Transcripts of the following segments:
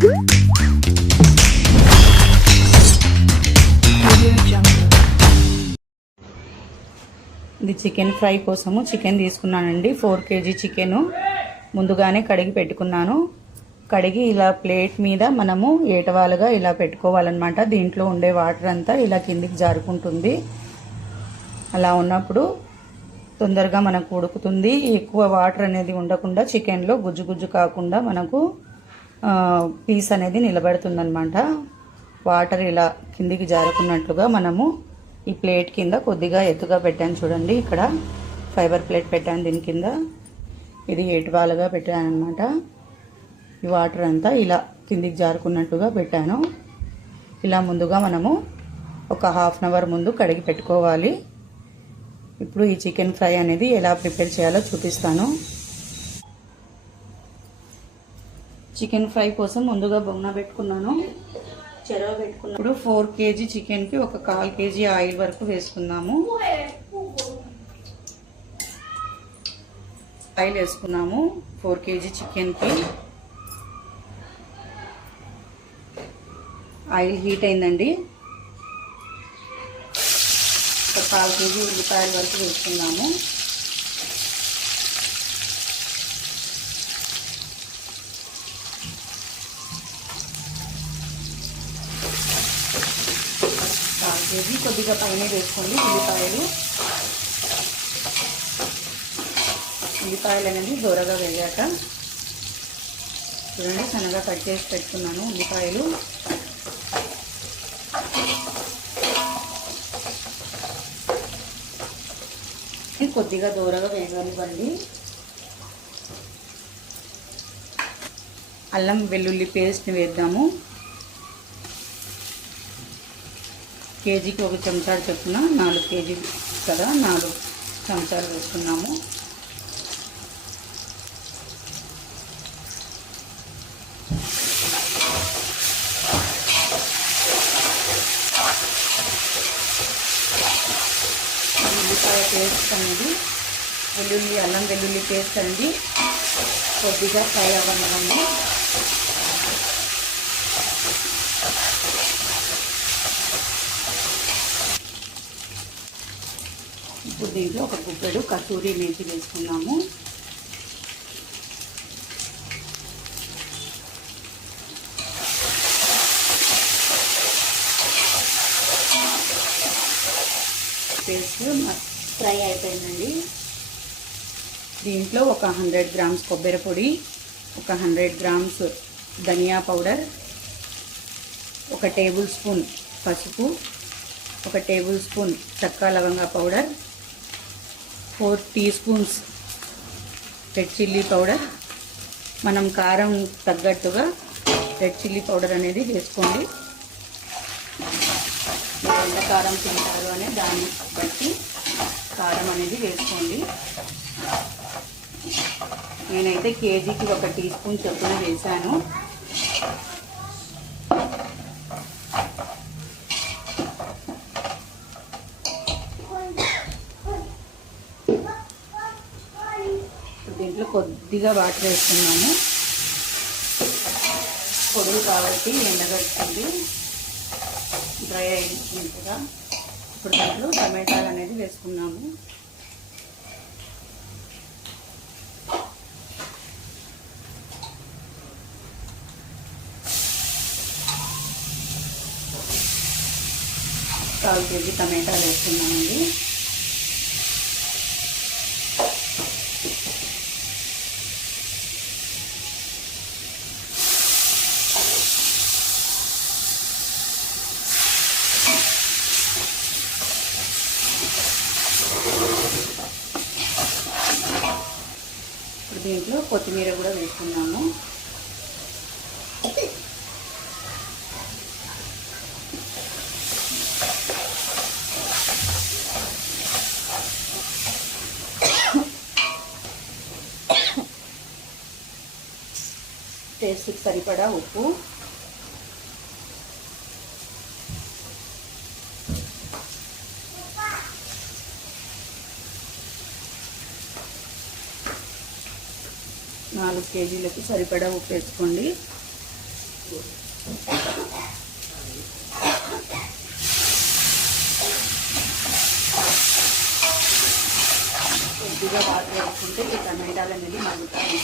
ఇది chicken fry కోసము chicken తీసుకున్నానండి. Four KG chicken. ముందుగానే కడిగి పెట్టుకున్నాను. కడిగి ఇలా ప్లేట్ మీద మనము ఏటవాలుగా ఇలా పెట్టుకోవాలన్నమాట. దీంట్లో ఉండే వాటర్ అంతా ఇలా కిందికి జారుకుంటుంది. అలా ఉన్నప్పుడు తొందరగా మనకు ఉడుకుతుంది. ఎక్కువ వాటర్ అనేది ఉండకుండా చికెన్లో గుజ్జు గుజ్జు కాకుండా మనకు పీస్ అనేది నిలబెడుతుందనమాట వాటర్ ఇలా కిందికి జారుకున్నట్లుగా మనము ఈ ప్లేట్ కింద కొద్దిగా ఎత్తుగా పెట్టాను చూడండి. ఇక్కడ ఫైబర్ ప్లేట్ పెట్టాను దీని కింద. ఇది ఏటువాలుగా పెట్టాను అనమాట ఈ వాటర్ అంతా ఇలా కిందికి జారుకున్నట్టుగా పెట్టాను. ఇలా ముందుగా మనము ఒక హాఫ్ అన్ అవర్ ముందు కడిగి పెట్టుకోవాలి. ఇప్పుడు ఈ చికెన్ ఫ్రై అనేది ఎలా ప్రిపేర్ చేయాలో చూపిస్తాను. చికెన్ ఫ్రై కోసం ముందుగా బొమ్మ పెట్టుకున్నాను. చెరవ పెట్టుకున్నప్పుడు ఫోర్ కేజీ చికెన్కి ఒక కాల్ కేజీ ఆయిల్ వరకు వేసుకున్నాము ఆయిల్ వేసుకున్నాము. ఫోర్ కేజీ చికెన్కి. ఆయిల్ హీట్ అయిందండి. ఒక కాల్ కేజీ ఉల్లిపాయల వరకు వేసుకున్నాము కాల్ కొద్దిగా పైన వేసుకోండి ఉల్లిపాయలు. ఉల్లిపాయలు అనేది దూరగా వేగాక చూడండి సన్నగా కట్ చేసి పెట్టుకున్నాను ఉల్లిపాయలు. కొద్దిగా దూరగా వేగనివ్వండి. అల్లం వెల్లుల్లి పేస్ట్ని వేద్దాము. కేజీకి ఒక చెంచాడు చొప్పున నాలుగు కేజీలు కదా నాలుగు చెంచాలు వేసుకున్నాము. ఉల్లిపాయ పేస్ట్ అనేది వెల్లుల్లి అల్లం వెల్లుల్లి పేస్ట్ అండి కొద్దిగా ఫ్రై అవ్వండి ఇప్పుడు దీంట్లో ఒక గుప్పెడు కస్తూరి మేతి వేసుకున్నాము. పేస్ట్ ఫ్రై అయిపోయిందండి. దీంట్లో ఒక హండ్రెడ్ గ్రామ్స్ కొబ్బరి పొడి ఒక హండ్రెడ్ గ్రామ్స్ ధనియా పౌడర్ ఒక టేబుల్ స్పూన్ పసుపు ఒక టేబుల్ స్పూన్ చక్క లవంగా powder four tea spoons red chilli powder. మనం కారం తగ్గట్టుగా రెడ్ చిల్లీ పౌడర్ అనేది వేసుకోండి. మీరు ఎంత కారం తింటారు అనే దాన్ని బట్టి కారం అనేది వేసుకోండి. నేనైతే కేజీకి ఒక టీ స్పూన్ చొప్పున వేశాను. దీంట్లో కొద్దిగా వాటర్ వేస్తున్నాము పొడులు కాబట్టి ఎండగడుతుంది డ్రై అయింది ఇప్పుడు దాంట్లో టమాటాలు అనేది వేసుకున్నాము. కాల్ కేజీ టమాటాలు వేసుకున్నామండి ఇప్పుడు దీంట్లో కొత్తిమీర కూడా వేసుకున్నాము. టేస్ట్కి సరిపడా ఉప్పు. నాలుగు కేజీలకు సరిపడా ఉప్పు వేసుకోండి. కొద్దిగా వాటర్ వేసుకుంటే ఈ టమాటాలు అనేది మగ్గుతాయి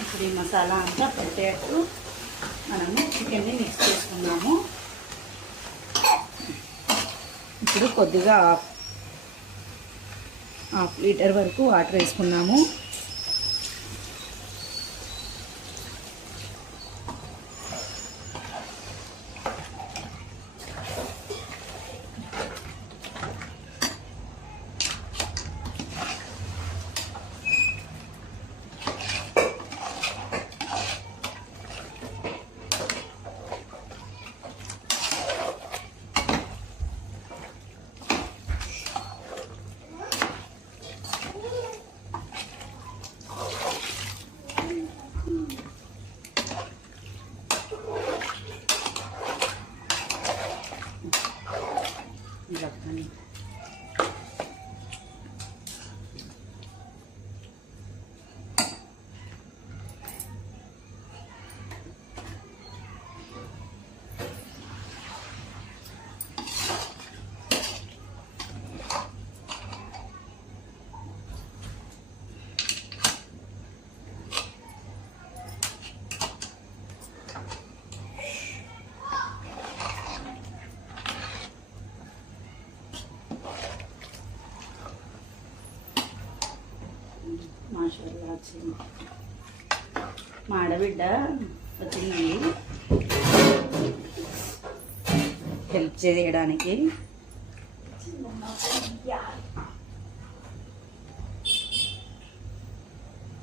ఇప్పుడు ఈ మసాలా అంతా పెట్టేట్టు మనము చికెన్ని మిక్స్ చేసుకున్నాము. ఇప్పుడు కొద్దిగా హాఫ్ హాఫ్ లీటర్ వరకు వాటర్ వేసుకున్నాము. వచ్చింది మా ఆడబిడ్డ వచ్చింది. హెల్ప్ చేయడానికి.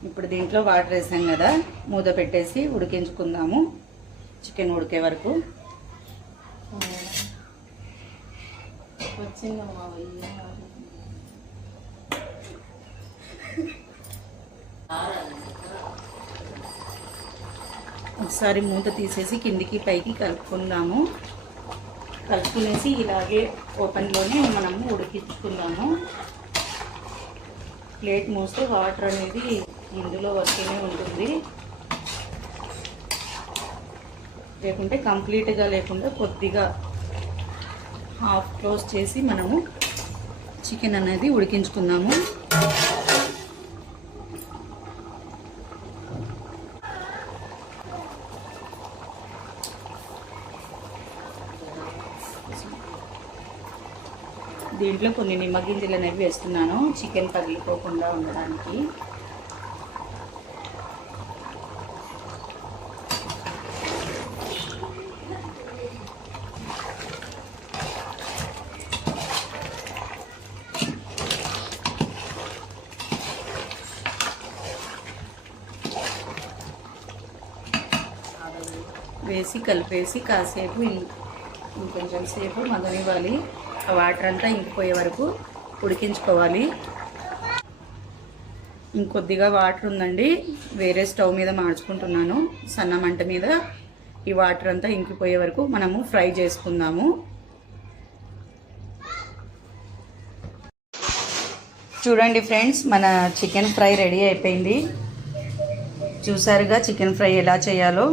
ఇప్పుడు దీంట్లో వాటర్ వేసాం కదా మూత పెట్టేసి ఉడికించుకుందాము. చికెన్ ఉడికే వరకు. వచ్చిందమ్మా ఒకసారి మూత తీసేసి కిందికి పైకి కలుపుకుందాము. కలుపుకునేసి ఇలాగే ఓపెన్లోనే మనము ఉడికించుకుందాము. ప్లేట్ మూస్తే వాటర్ అనేది ఇందులో వస్తూనే ఉంటుంది. లేకుంటే కంప్లీట్గా లేకుండా కొద్దిగా హాఫ్ క్లోజ్ చేసి మనము చికెన్ అనేది ఉడికించుకుందాము. దీంట్లో కొన్ని నిమ్మగింజలు అనేవి వేస్తున్నాను. చికెన్ పగిలిపోకుండా ఉండడానికి. వేసి కలిపేసి కాసేపు ఇంకొంచెం సేపు మగనివ్వాలి ఆ వాటర్ అంతా ఇంకిపోయే వరకు ఉడికించుకోవాలి. ఇంకొద్దిగా వాటర్ ఉందండి. వేరే స్టవ్ మీద మార్చుకుంటున్నాను. సన్న మంట మీద ఈ వాటర్ అంతా ఇంకిపోయే వరకు మనము ఫ్రై చేసుకుందాము. చూడండి ఫ్రెండ్స్ మన చికెన్ ఫ్రై రెడీ అయిపోయింది. చూసారుగా చికెన్ ఫ్రై ఎలా చేయాలో.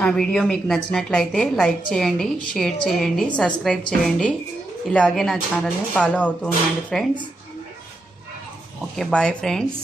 నా వీడియో మీకు నచ్చినట్లయితే లైక్ చేయండి షేర్ చేయండి సబ్స్క్రైబ్ చేయండి. ఇలాగే నా ఛానల్ని ఫాలో అవుతూ ఉండండి ఫ్రెండ్స్. Okay bye friends.